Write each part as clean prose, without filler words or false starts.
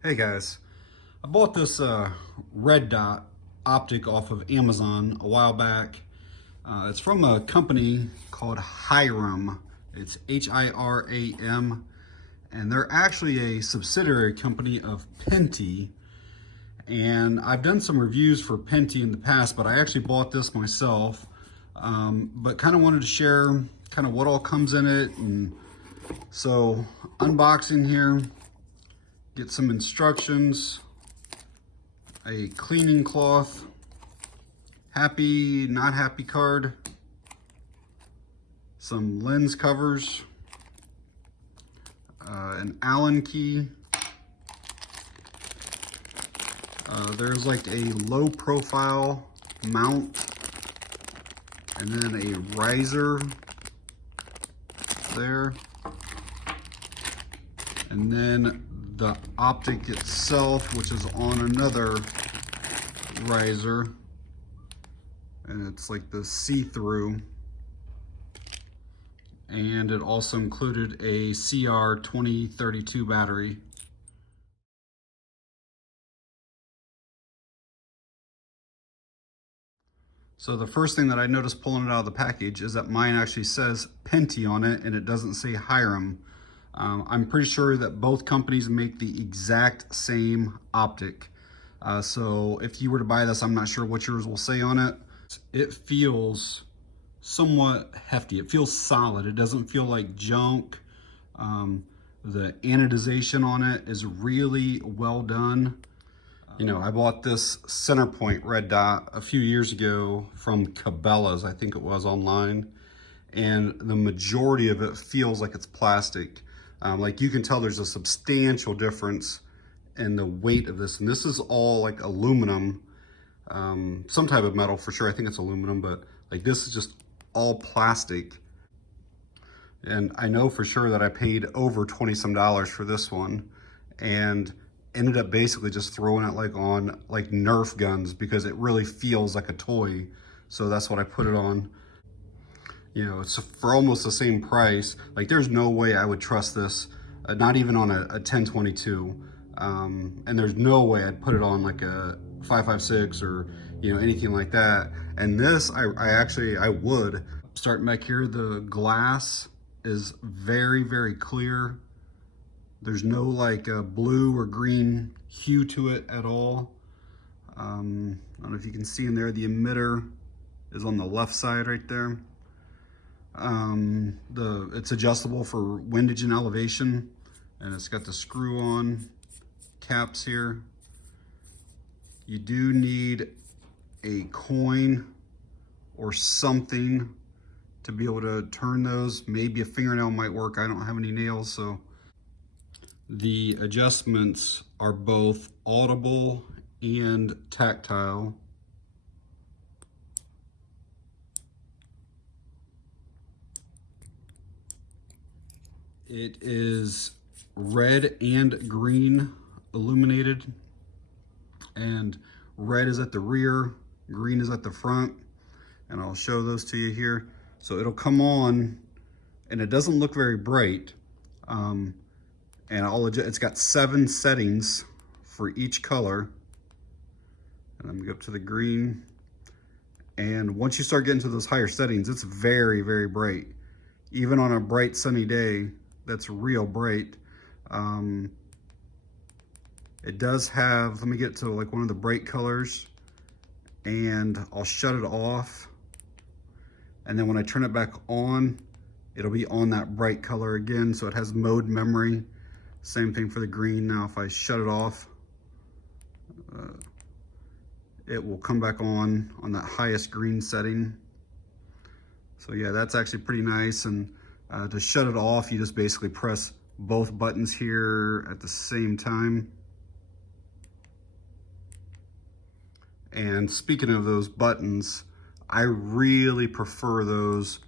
Hey guys, I bought this red dot optic off of Amazon a while back. It's from a company called Hiram. It's Hiram, and they're actually a subsidiary company of Penty. And I've done some reviews for Penty in the past, but I actually bought this myself. But kind of wanted to share kind of what all comes in it. And so unboxing here. Get some instructions, a cleaning cloth, happy, not happy card, some lens covers, an Allen key. There's like a low profile mount, and then a riser there, and then the optic itself, which is on another riser, and it's like the see-through, and it also included a CR2032 battery. So the first thing that I noticed pulling it out of the package is that mine actually says Penty on it and it doesn't say Hiram. I'm pretty sure that both companies make the exact same optic. So if you were to buy this, I'm not sure what yours will say on it. It feels somewhat hefty. It feels solid. It doesn't feel like junk. The anodization on it is really well done. You know, I bought this center point red dot a few years ago from Cabela's, I think it was, online. And the majority of it feels like it's plastic. Like you can tell there's a substantial difference in the weight of this. And this is all like aluminum, some type of metal for sure. I think it's aluminum, but like this is just all plastic. And I know for sure that I paid over $20 some for this one and ended up basically just throwing it like on like Nerf guns because it really feels like a toy. So that's what I put it on. You know, it's for almost the same price. Like there's no way I would trust this, not even on a 1022. And there's no way I'd put it on like a 556 or, you know, anything like that. And this, I would. Starting back here, the glass is very, very clear. There's no like blue or green hue to it at all. I don't know if you can see in there, the emitter is on the left side right there. It's adjustable for windage and elevation, and it's got the screw-on caps here. You do need a coin or something to be able to turn those. Maybe a fingernail might work. I don't have any nails, so. The adjustments are both audible and tactile. It is red and green illuminated, and red is at the rear, green is at the front, and I'll show those to you here. So it'll come on, and it doesn't look very bright. And it's got 7 settings for each color. And I'm gonna go up to the green. And once you start getting to those higher settings, it's very, very bright. Even on a bright sunny day, that's real bright. It does have, let me get to like one of the bright colors, and I'll shut it off. And then when I turn it back on, it'll be on that bright color again. So it has mode memory. Same thing for the green. Now if I shut it off, it will come back on that highest green setting. So yeah, that's actually pretty nice. And to shut it off, you just basically press both buttons here at the same time. And speaking of those buttons, I really prefer those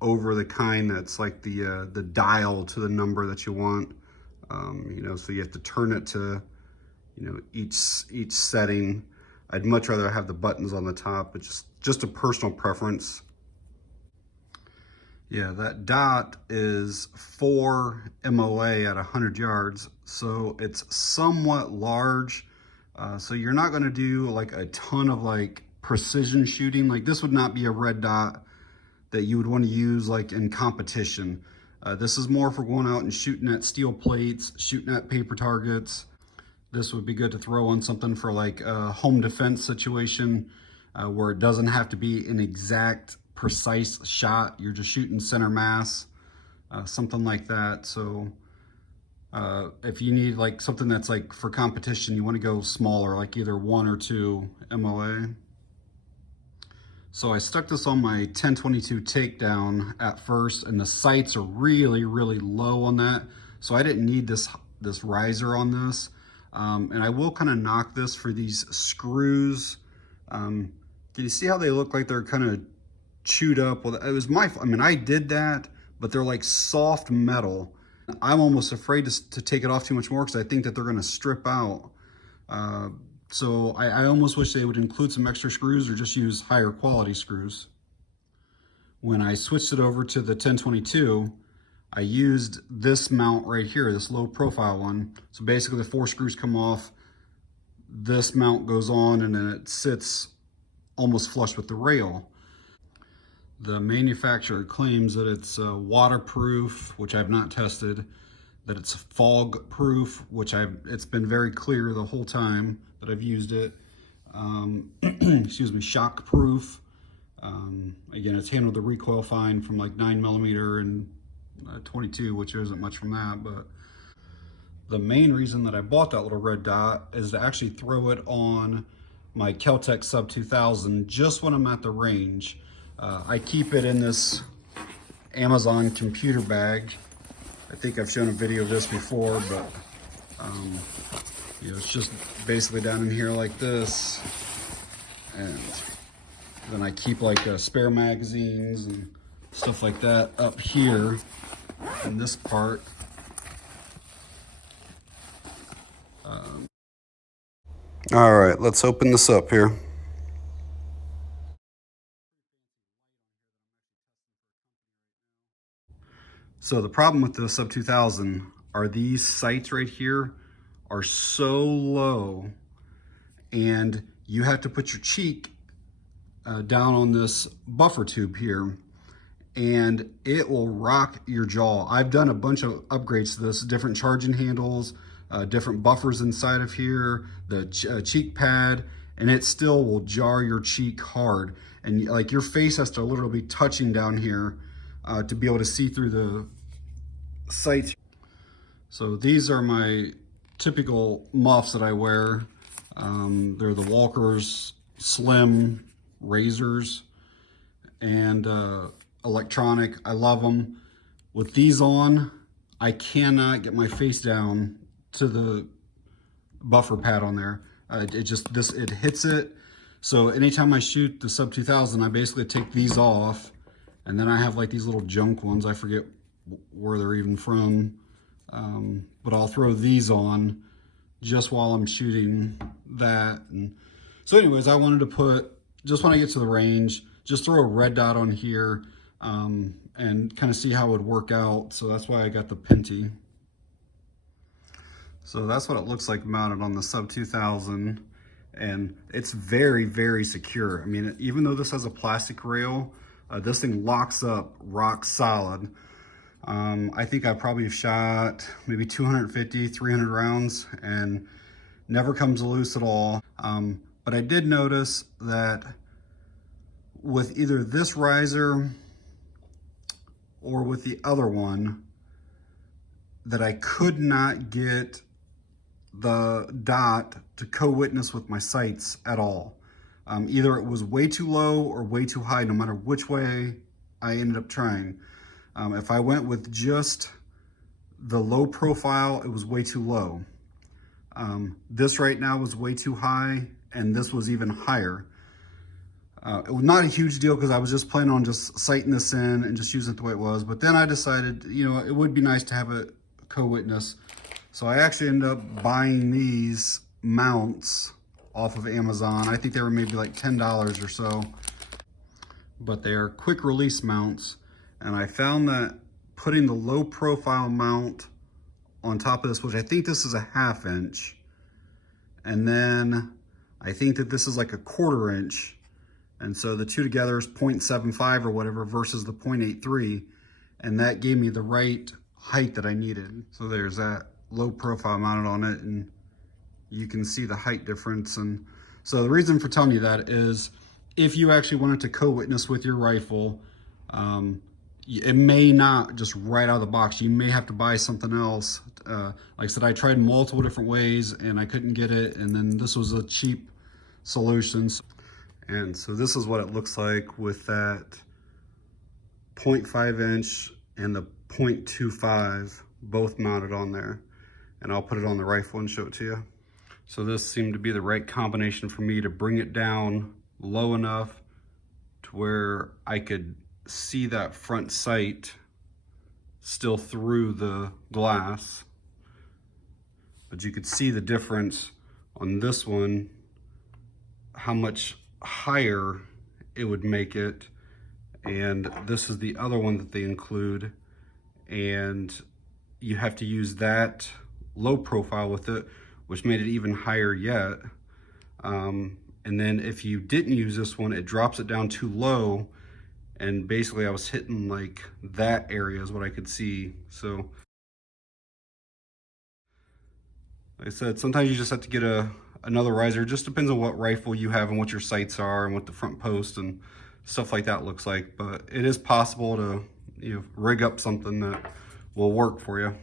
over the kind that's like the dial to the number that you want. You know, so you have to turn it to, you know, each setting. I'd much rather have the buttons on the top, but just a personal preference. Yeah, that dot is 4 MOA at 100 yards, so it's somewhat large. So you're not going to do like a ton of like precision shooting. Like this would not be a red dot that you would want to use like in competition. This is more for going out and shooting at steel plates, shooting at paper targets. This would be good to throw on something for like a home defense situation where it doesn't have to be an exact precise shot. You're just shooting center mass, something like that. So if you need like something that's like for competition, you want to go smaller, like either 1 or 2 MOA. So I stuck this on my 1022 takedown at first, and the sights are really, really low on that. So I didn't need this riser on this. And I will kind of knock this for these screws. Can you see how they look like they're kind of chewed up? Well, it was I mean, I did that, but they're like soft metal. I'm almost afraid to take it off too much more because I think that they're going to strip out. So I almost wish they would include some extra screws or just use higher quality screws. When I switched it over to the 1022, I used this mount right here, this low profile one. So basically the 4 screws come off, this mount goes on, and then it sits almost flush with the rail. The manufacturer claims that it's waterproof, which I've not tested, that it's fog proof, which it's been very clear the whole time that I've used it. Excuse me, shock proof. Again, it's handled the recoil fine from like 9mm and 22, which isn't much from that, but the main reason that I bought that little red dot is to actually throw it on my Kel-Tec Sub 2000 just when I'm at the range. I keep it in this Amazon computer bag. I think I've shown a video of this before, but you know, it's just basically down in here like this. And then I keep like spare magazines and stuff like that up here in this part. All right, let's open this up here. So the problem with the Sub 2000 are these sights right here are so low, and you have to put your cheek down on this buffer tube here, and it will rock your jaw. I've done a bunch of upgrades to this, different charging handles, different buffers inside of here, the cheek pad, and it still will jar your cheek hard. And like your face has to literally be touching down here to be able to see through the sights. So these are my typical muffs that I wear. They're the Walker's Slim razors, and electronic. I love them. With these on, I cannot get my face down to the buffer pad on there. It hits it. So anytime I shoot the Sub 2000, I basically take these off, and then I have like these little junk ones. I forget where they're even from, but I'll throw these on just while I'm shooting that. And so anyways, I wanted to put, just when I get to the range, just throw a red dot on here and kind of see how it would work out. So that's why I got the Penty. So that's what it looks like mounted on the Sub 2000, and it's very, very secure. I mean, even though this has a plastic rail, this thing locks up rock solid. I think I probably have shot maybe 250, 300 rounds and never comes loose at all. But I did notice that with either this riser or with the other one, that I could not get the dot to co-witness with my sights at all. Either it was way too low or way too high, no matter which way I ended up trying. If I went with just the low profile, it was way too low. This right now was way too high, and this was even higher. It was not a huge deal because I was just planning on just sighting this in and just using it the way it was. But then I decided, you know, it would be nice to have a co-witness. So I actually ended up buying these mounts off of Amazon. I think they were maybe like $10 or so, but they are quick release mounts. And I found that putting the low profile mount on top of this, which I think this is a 1/2 inch, and then I think that this is like a 1/4 inch. And so the two together is 0.75 or whatever versus the 0.83. And that gave me the right height that I needed. So there's that low profile mounted on it, and you can see the height difference. And so the reason for telling you that is if you actually wanted to co-witness with your rifle, it may not just right out of the box. You may have to buy something else. Like I said, I tried multiple different ways and I couldn't get it. And then this was a cheap solution. And so this is what it looks like with that 0.5 inch and the 0.25 both mounted on there. And I'll put it on the rifle and show it to you. So this seemed to be the right combination for me to bring it down low enough to where I could see that front sight still through the glass. But you could see the difference on this one, how much higher it would make it. And this is the other one that they include, and you have to use that low profile with it, which made it even higher yet. And then if you didn't use this one, it drops it down too low, and basically I was hitting like that area is what I could see. So like I said, sometimes you just have to get another riser. It just depends on what rifle you have and what your sights are and what the front post and stuff like that looks like. But it is possible to, you know, rig up something that will work for you.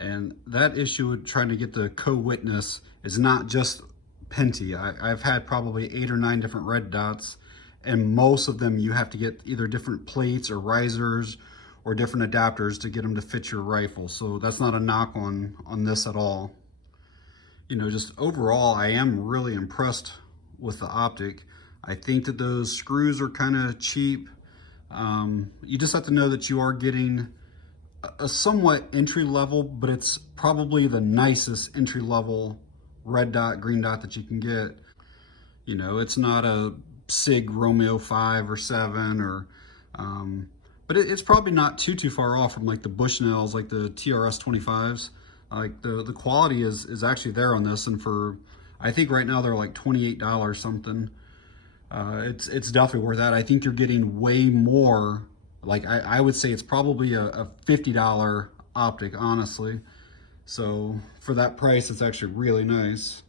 And that issue with trying to get the co-witness is not just Penty. I've had probably 8 or 9 different red dots, and most of them you have to get either different plates or risers or different adapters to get them to fit your rifle. So that's not a knock on this at all. You know, just overall, I am really impressed with the optic. I think that those screws are kind of cheap. You just have to know that you are getting a somewhat entry level, but it's probably the nicest entry level red dot, green dot that you can get. You know, it's not a SIG Romeo 5 or 7 or, but it's probably not too far off from like the Bushnells, like the TRS 25s. Like the quality is actually there on this, and for, I think right now they're like $28 something. It's definitely worth that. I think you're getting way more. Like I would say it's probably a $50 optic, honestly. So for that price, it's actually really nice.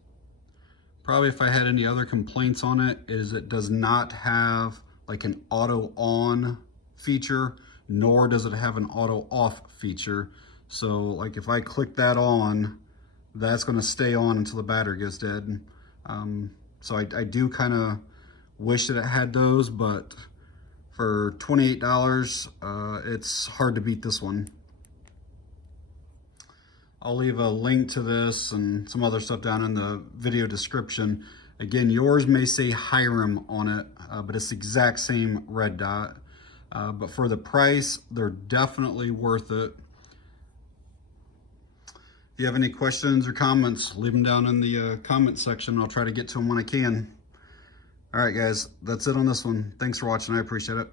Probably if I had any other complaints on it, is it does not have like an auto on feature, nor does it have an auto off feature. So like if I click that on, that's gonna stay on until the battery gets dead. So I do kind of wish that it had those, but for $28, it's hard to beat this one. I'll leave a link to this and some other stuff down in the video description. Again, yours may say Hiram on it, but it's the exact same red dot. But for the price, they're definitely worth it. If you have any questions or comments, leave them down in the comment section. I'll try to get to them when I can. All right, guys, that's it on this one. Thanks for watching. I appreciate it.